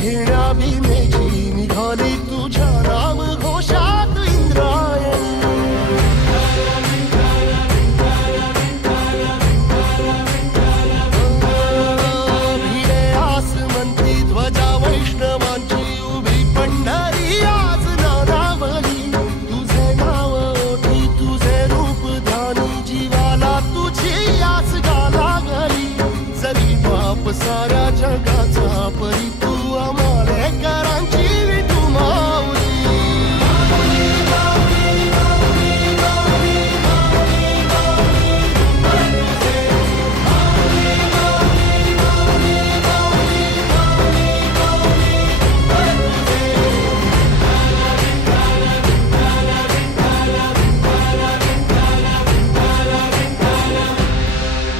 घेण्या भीमेची निघाली तुझ्या नाम घोषात इंद्रायणी. भिडे आसमंती ध्वजा वैष्णवांची उभी पंढरी आज नानावली. तुझे नाव ओठी तुझे रूप ध्यानी जीवाला तुझी आस गा लागली. जरी बाप साऱ्या जगाचा परी